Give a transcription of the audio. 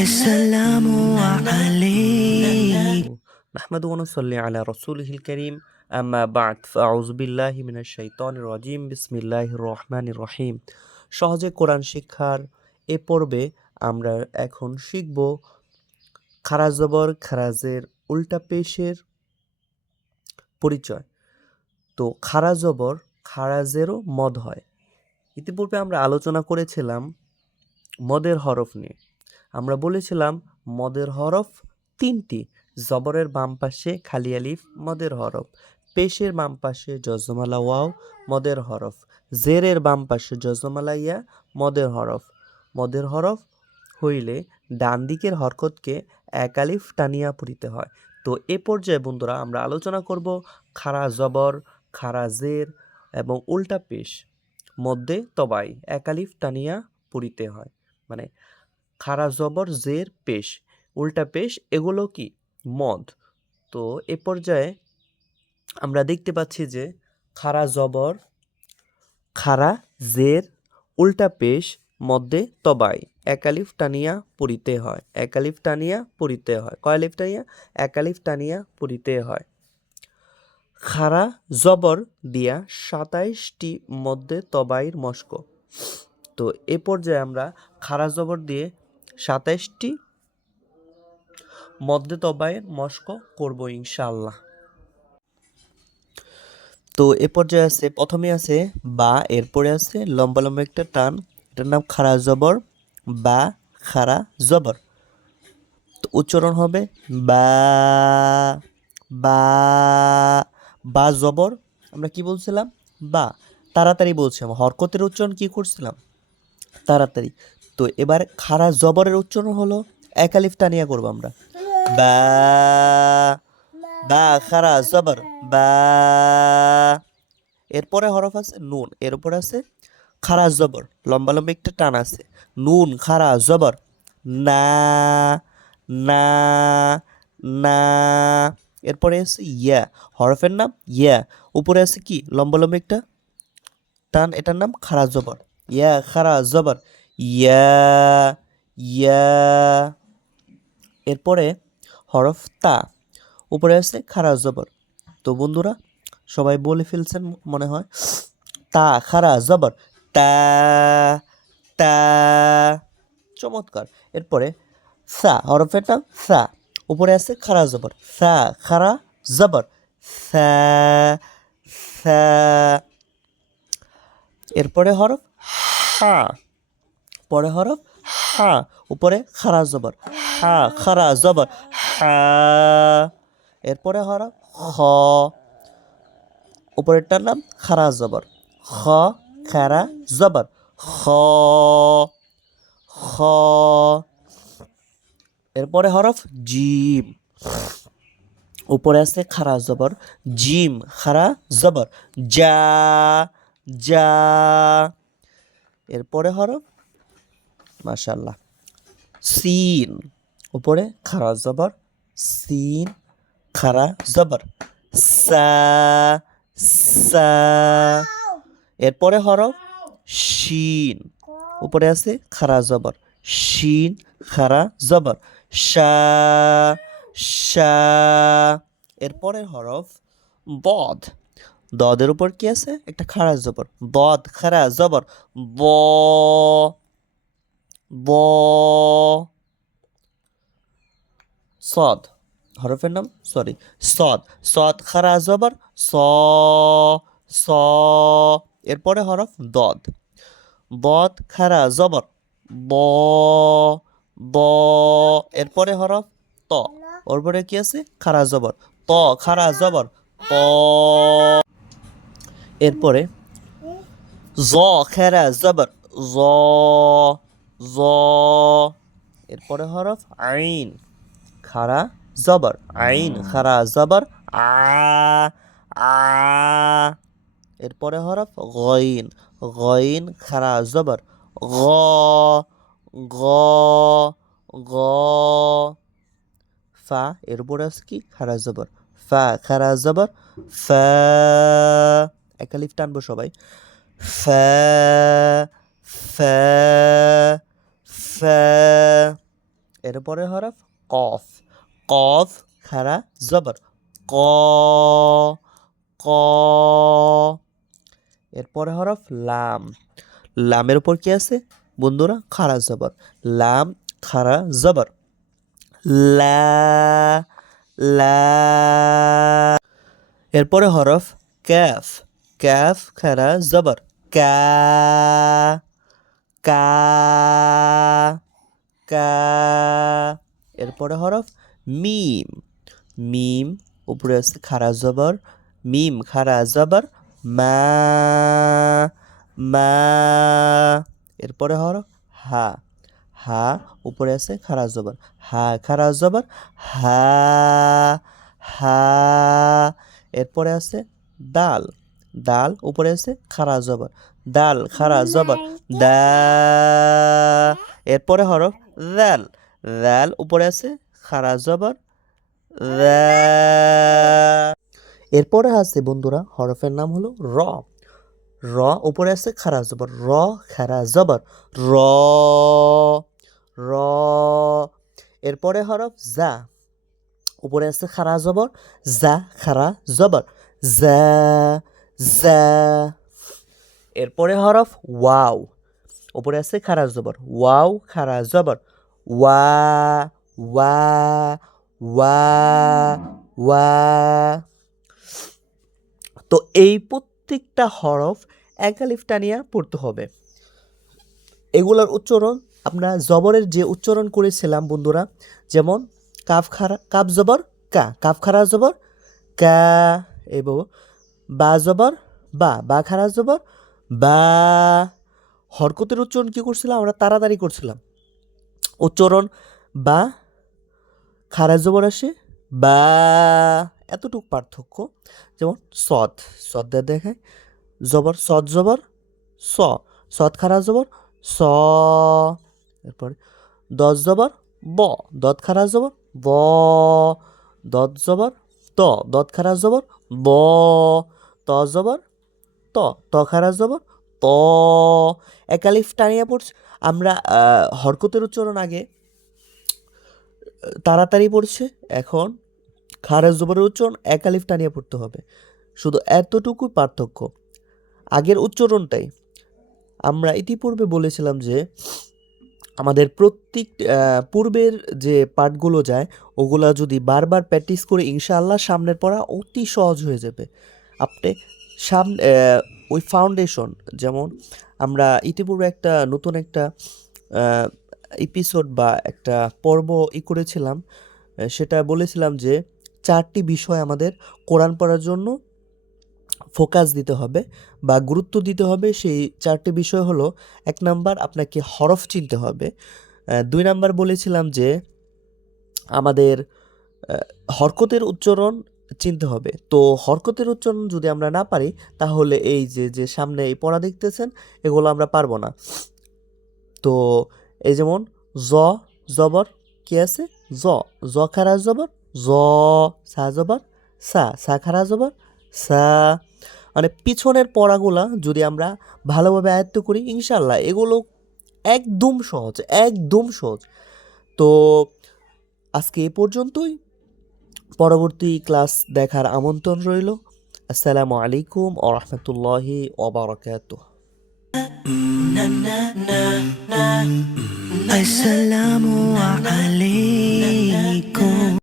আসসালামু আলাইকুম। نحمد ونصلي على رسوله الكريم أما بعد فأعوذ بالله من الشيطان الرجيم بسم الله الرحمن الرحيم সহজে কোরআন শিক্ষার এ পর্বে আমরা এখন শিখব খারা জবর খারাজের উল্টা পেশের পরিচয়। তো খারা জবর খারাজেরও মদ হয়। ইতিপূর্বে আমরা আলোচনা করেছিলাম মদের হরফ নিয়ে। আমরা বলেছিলাম মদের হরফ তিনটি। জবরের বাম পাশে খালি আলিফ মদের হরফ, পেশের বাম পাশে জজমালা ওয়াও মদের হরফ, জেরের বাম পাশে জজমালা ইয়া মদের হরফ। মদের হরফ হইলে ডান দিকের হরকতকে এক আলিফ টানিয়া পড়িতে হয়। তো এ পর্যায়ে বন্ধুরা আমরা আলোচনা করব খারা জবর, খারা জের এবং উল্টা পেশ মধ্যে তবাই এক আলিফ টানিয়া পড়িতে হয়। মানে খারা জবর জের পেশ উল্টা পেশ এগুলো কি মদ। তো এ পর্যায়ে আমরা দেখতে পাচ্ছি যে খারা জবর খারা জের উল্টা পেশ মধ্যে তবাই এক আলিফ টানিয়া পড়িতে হয়। এক আলিফ টানিয়া পড়িতে হয়। কয় আলিফ টানিয়া? এক আলিফ টানিয়া পড়িতে হয়। খারা জবর দিয়া ২৭টি মধ্যে তবাইর মস্ক। তো এ পর্যায়ে আমরা খারা জবর দিয়ে ২৭টি মধ্যে তবাইয়ের মস্ক করব ইনশাআল্লাহ। তো এ পর্যায়ে আছে প্রথমে আছে বা, এরপরে আছে লম্বা লম্বা একটা টান, এটার নাম খারা জবর বা, খারা জবর। তো উচ্চারণ হবে বা, বা, বা জবর আমরা কি বলছিলাম? বা, তাড়াতাড়ি বলছিলাম। হরকতের উচ্চারণ কি করছিলাম? তাড়াতাড়ি। তো এবার খারা জবরের উচ্চারণ হলো এক আলিফ টানিয়া করবো আমরা। বা, বা খারা জবর বা। এরপরে হরফ আছে নুন, এর উপরে আছে খারা জবর, লম্বা লম্বা একটা টান আছে। নুন খারা জবর না, না, না। এরপরে আছে ইয়া, হরফের নাম ইয়া, উপরে আছে কি লম্বা লম্বা একটা টান, এটার নাম খারা জবর। ইয়া খারা জবর ইয়া, ইয়া। এরপরে হরফ তা, উপরে আছে খারা জবর। তো বন্ধুরা সবাই বলে ফেলছেন মনে হয়। তা খারা জবর তা, তা। চমৎকার। এরপরে সা, হরফের নাম সা, উপরে আছে খারা জবর সা, খারা জবর সা, সা। এরপরে হরফ হা, পরে হরফ হা, উপরে খারা জবর হা, খারা জবর হা। এরপরে হরফ খ, উপরেরটার নাম খারা জবর খ, খারা জবর খ, খ। এরপরে হরফ জিম, উপরে আছে খারা জবর জিম, খারা জবর যা, যা। এরপরে হরফ মাশাআল্লাহ সিন, উপরে খারা জবর সিন, খারা জবর সা, সা। এরপরে হরফ শিন, উপরে আছে খারা জবর শিন, খারা জবর শা, শা। এরপরে হরফ বদ, দদের উপর কি আছে একটা খারা জবর বদ, খারা জবর ব, ব। সদ, হরফের নাম সরি সদ, সদ খারা জবর স, স। এরপরে হরফ দদ, বদ খারা জবর ব, ব। এরপরে হরফ ত, ওর পরে কি আছে খারা জবর ত, খারা জবর ত। এরপরে জ খারা জবর জ, জ। এরপরে হরফ আইন, খারা জবর আইন, খারা জবর আ, আ। এরপরে হরফ গইন, গইন খারা জবর গ, গ, গ। ফা, এর উপরে আছে কি খারা জবর ফা, খারা জবর ফা। এক আলিফ টানবো সবাই। ফা, ফা, ফা। এরপরে হরফ কফ, কফ খারা জবর ক, ক। এরপরে হরফ লাম, লামের উপর কি আছে বন্ধুরা? খারা জবর, লাম খারা জবর লা, লা। এরপরে হরফ ক্যাফ, ক্যাফ খারা জবর কা, কা, কা। এরপরে হরফ মিম, মিম উপরে আছে খারা জবর, মিম খারা জবর মা, মা। এরপরে হরফ হা, হা উপরে আছে খারা জবর, হা খারা জবর হা, হা। এরপরে আছে দাল, দাল উপরে আছে খারা জবর, দাল খারা জবর দা। এরপরে হরফ দাল, দাল উপরে আছে খারা জবর দা। এরপরে আছে বন্ধুরা হরফের নাম হলো র, র উপরে আছে খারা জবর, র খারা জবর র, র। এরপরে হরফ জা, উপরে আছে খারা জবর, জা খারা জবর জা, জা। এরপরে হরফ ওয়াও, উপরে আছে খারা জবর, ওয়াও খারা জবর ওয়া, ওয়া, ওয়া, ওয়া। তো এই প্রত্যেকটা হরফ এক আলিফ টানিয়া পড়তে হবে। এগুলোর উচ্চারণ আমরা জবরের যে উচ্চারণ করেছিলাম বন্ধুরা, যেমন কাফ খারা, কাফ জবর কা, কাফ খারা জবর কা, এবং বা জবর বা, বা খারা জবর বা। হরকতের উচ্চারণ কি করছিলাম আমরা? তাড়াতাড়ি করছিলাম উচ্চারণ, বা খারা জবর আসে বা, এতটুকু পার্থক্য। যেমন সদ, সদ দেখায় জবর, সদ জবর স, সদ খারা জবর স। এরপরে দশ জবর ব, দত খারা জবর ব, দত জবর ত, দত খারা জবর ব, ত জবর ত, ত খারা জবর ত। একালিফ টানিয়া পড়ছে আমরা। হরকতের উচ্চারণ আগে তাড়াতাড়ি পড়ছে, এখন খারা জবরের উচ্চারণ একালিফ টানিয়ে পড়তে হবে। শুধু এতটুকু পার্থক্য। আগের উচ্চারণটাই আমরা ইতিপূর্বে বলেছিলাম যে আমাদের প্রত্যেক পূর্বের যে পাঠগুলো যায় ওগুলা যদি বারবার প্র্যাকটিস করে ইনশাআল্লাহ সামনের পড়া অতি সহজ হয়ে যাবে। আপনি সামনে ওই ফাউন্ডেশন, যেমন আমরা ইতিপূর্বে একটা নতুন একটা এপিসোড বা একটা পর্ব করেছিলাম, সেটা বলেছিলাম যে 4টি বিষয় আমাদের কোরআন পড়ার জন্য ফোকাস দিতে হবে বা গুরুত্ব দিতে হবে। সেই 4টি বিষয় হলো, 1 নাম্বার আপনাকে হরফ চিনতে হবে, 2 নাম্বার বলেছিলাম যে আমাদের হরকতের উচ্চারণ চিনতে হবে। তো হরকতের উচ্চারণ যদি আমরা না পারি তাহলে এই যে যে সামনে এই পড়া দেখতেছেন এগুলো আমরা পারবো না। তো এই যেমন জ জবর কি আছে জ, জ খারা জবর জ, সা জবর সা, সা খারা জবর সা। মানে পিছনের পড়াগুলা যদি আমরা ভালোভাবে আয়ত্ত করি ইনশাল্লাহ এগুলো একদম সহজ, একদম সহজ। তো আজকে এ পর্যন্তই, পরবর্তী ক্লাস দেখার আমন্ত্রণ রইল। আসসালামু আলাইকুম ওয়া রাহমাতুল্লাহি ওয়া বারাকাতুহু। Assalamu alaikum.